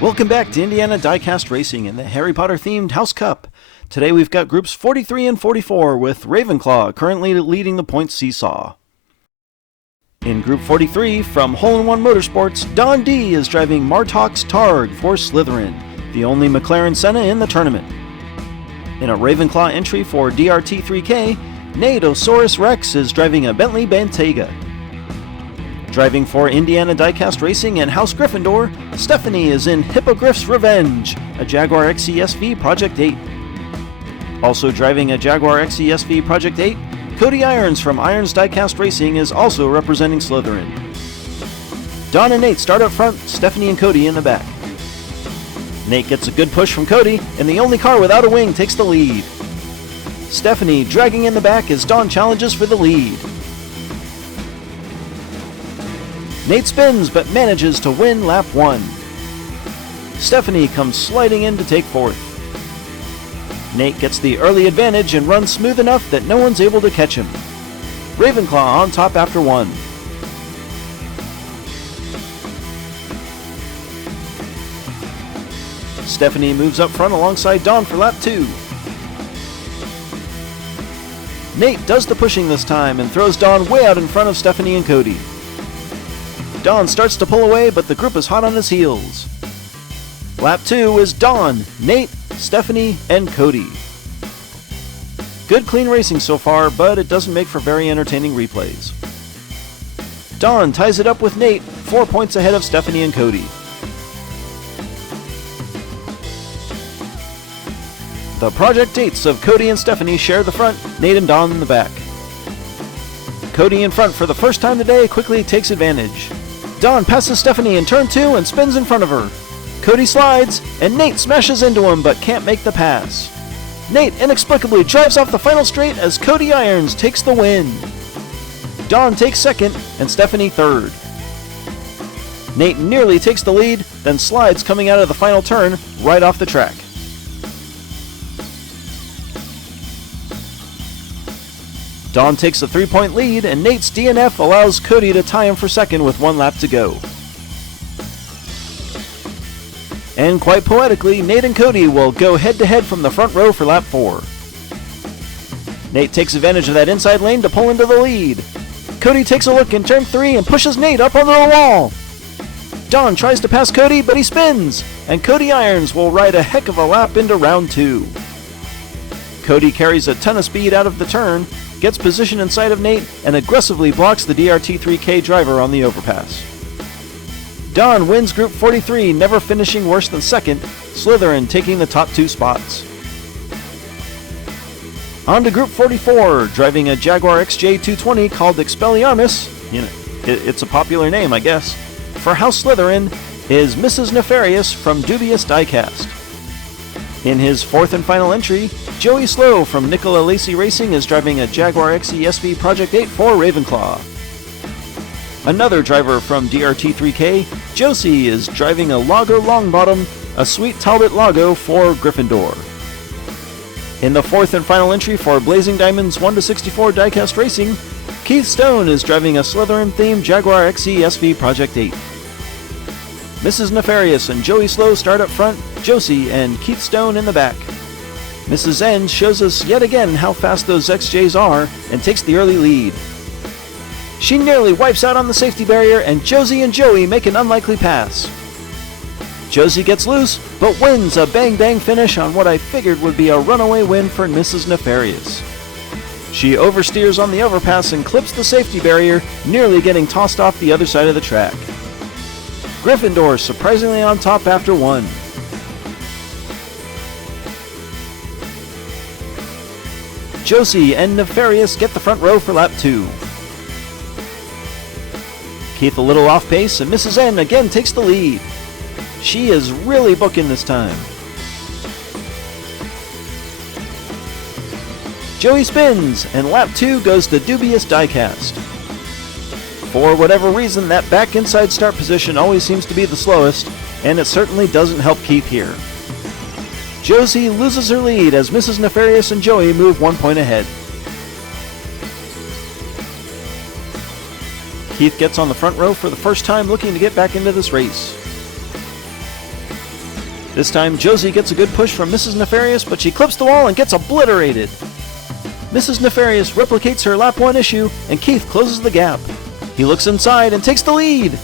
Welcome back to Indiana Diecast Racing in the Harry Potter themed House Cup. Today we've got groups 43 and 44 with Ravenclaw currently leading the points seesaw. In Group 43, from Hole-in-One Motorsports, Don D is driving Martox Targ for Slytherin, the only McLaren Senna in the tournament. In a Ravenclaw entry for DRT3K, Nate Osaurus Rex is driving a Bentley Bentayga. Driving for Indiana Diecast Racing and House Gryffindor, Stephanie is in Hippogriff's Revenge, a Jaguar XESV Project 8. Also driving a Jaguar XESV Project 8, Cody Irons from Irons Diecast Racing is also representing Slytherin. Don and Nate start up front, Stephanie and Cody in the back. Nate gets a good push from Cody, and the only car without a wing takes the lead. Stephanie dragging in the back as Don challenges for the lead. Nate spins but manages to win lap 1. Stephanie comes sliding in to take fourth. Nate gets the early advantage and runs smooth enough that no one's able to catch him. Ravenclaw on top after 1. Stephanie moves up front alongside Don for lap 2. Nate does the pushing this time and throws Don way out in front of Stephanie and Cody. Don starts to pull away, but the group is hot on his heels. Lap 2 is Don, Nate, Stephanie, and Cody. Good clean racing so far, but it doesn't make for very entertaining replays. Don ties it up with Nate, 4 points ahead of Stephanie and Cody. The Project 8s of Cody and Stephanie share the front, Nate and Don in the back. Cody in front for the first time today quickly takes advantage. Don passes Stephanie in turn 2 and spins in front of her. Cody slides, and Nate smashes into him but can't make the pass. Nate inexplicably drives off the final straight as Cody Irons takes the win. Don takes second, and Stephanie third. Nate nearly takes the lead, then slides coming out of the final turn right off the track. Don takes a 3-point lead, and Nate's DNF allows Cody to tie him for second with 1 lap to go. And quite poetically, Nate and Cody will go head-to-head from the front row for lap 4. Nate takes advantage of that inside lane to pull into the lead. Cody takes a look in turn 3 and pushes Nate up onto the wall. Don tries to pass Cody, but he spins, and Cody Irons will ride a heck of a lap into round 2. Cody carries a ton of speed out of the turn, gets position inside of Nate, and aggressively blocks the DRT3K driver on the overpass. Don wins Group 43, never finishing worse than second, Slytherin taking the top 2 spots. On to Group 44, driving a Jaguar XJ220 called Expelliarmus, it's a popular name I guess, for House Slytherin is Mrs. Nefarious from Dubious Diecast. In his 4th and final entry, Joey Slow from Nicola Lacey Racing is driving a Jaguar XESV Project 8 for Ravenclaw. Another driver from DRT3K, Josie, is driving a Lago Longbottom, a Sweet Talbot Lago for Gryffindor. In the 4th and final entry for Blazing Diamonds 1-64 Diecast Racing, Keith Stone is driving a Slytherin-themed Jaguar XESV Project 8. Mrs. Nefarious and Joey Slow start up front, Josie and Keith Stone in the back. Mrs. N shows us yet again how fast those XJs are and takes the early lead. She nearly wipes out on the safety barrier, and Josie and Joey make an unlikely pass. Josie gets loose, but wins a bang-bang finish on what I figured would be a runaway win for Mrs. Nefarious. She oversteers on the overpass and clips the safety barrier, nearly getting tossed off the other side of the track. Gryffindor surprisingly on top after 1. Josie and Nefarious get the front row for lap 2. Keith a little off pace, and Mrs. N again takes the lead. She is really booking this time. Joey spins, and lap 2 goes to Dubious Diecast. For whatever reason, that back inside start position always seems to be the slowest, and it certainly doesn't help Keith here. Josie loses her lead as Mrs. Nefarious and Joey move 1 point ahead. Keith gets on the front row for the first time, looking to get back into this race. This time, Josie gets a good push from Mrs. Nefarious, but she clips the wall and gets obliterated. Mrs. Nefarious replicates her lap 1 issue, and Keith closes the gap. He looks inside and takes the lead.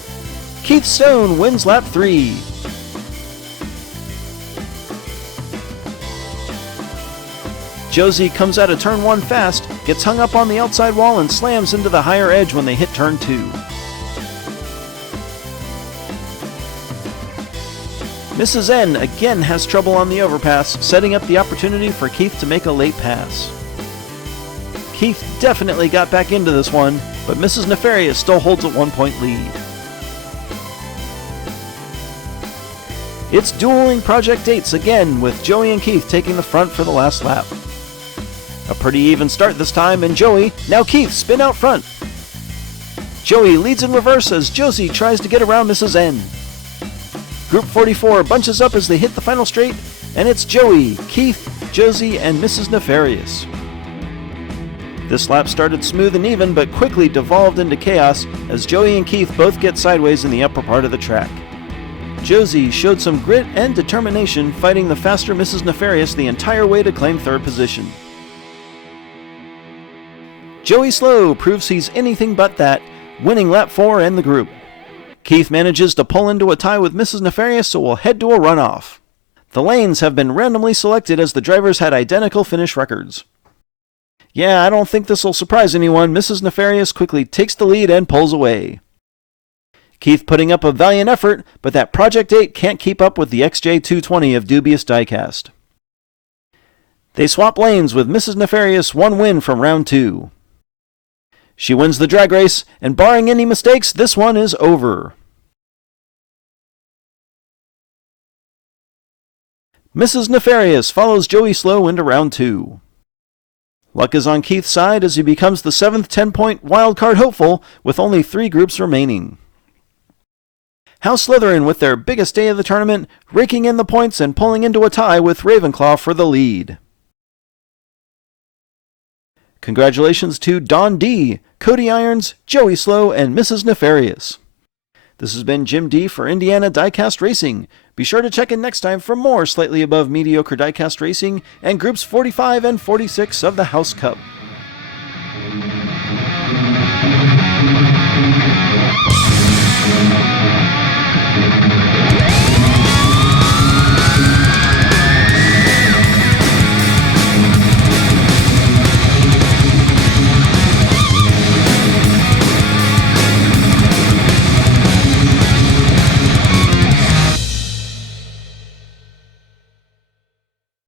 Keith Stone wins lap 3. Josie comes out of turn 1 fast, gets hung up on the outside wall, and slams into the higher edge when they hit turn 2. Mrs. N again has trouble on the overpass, setting up the opportunity for Keith to make a late pass. Keith definitely got back into this one, but Mrs. Nefarious still holds a 1-point lead. It's dueling project dates again, with Joey and Keith taking the front for the last lap. A pretty even start this time, and Joey, now Keith, spin out front. Joey leads in reverse as Josie tries to get around Mrs. N. Group 44 bunches up as they hit the final straight, and it's Joey, Keith, Josie, and Mrs. Nefarious. This lap started smooth and even, but quickly devolved into chaos as Joey and Keith both get sideways in the upper part of the track. Josie showed some grit and determination, fighting the faster Mrs. Nefarious the entire way to claim third position. Joey Slow proves he's anything but that, winning lap 4 and the group. Keith manages to pull into a tie with Mrs. Nefarious, so we'll head to a runoff. The lanes have been randomly selected as the drivers had identical finish records. Yeah, I don't think this will surprise anyone. Mrs. Nefarious quickly takes the lead and pulls away. Keith putting up a valiant effort, but that Project 8 can't keep up with the XJ220 of dubious diecast. They swap lanes with Mrs. Nefarious 1 win from round 2. She wins the drag race, and barring any mistakes, this one is over. Mrs. Nefarious follows Joey Slow into round 2. Luck is on Keith's side as he becomes the 7th 10-point wildcard hopeful with only 3 groups remaining. House Slytherin with their biggest day of the tournament, raking in the points and pulling into a tie with Ravenclaw for the lead. Congratulations to Don D, Cody Irons, Joey Slow, and Mrs. Nefarious. This has been Jim D for Indiana Diecast Racing. Be sure to check in next time for more slightly above mediocre diecast racing and groups 45 and 46 of the House Cup.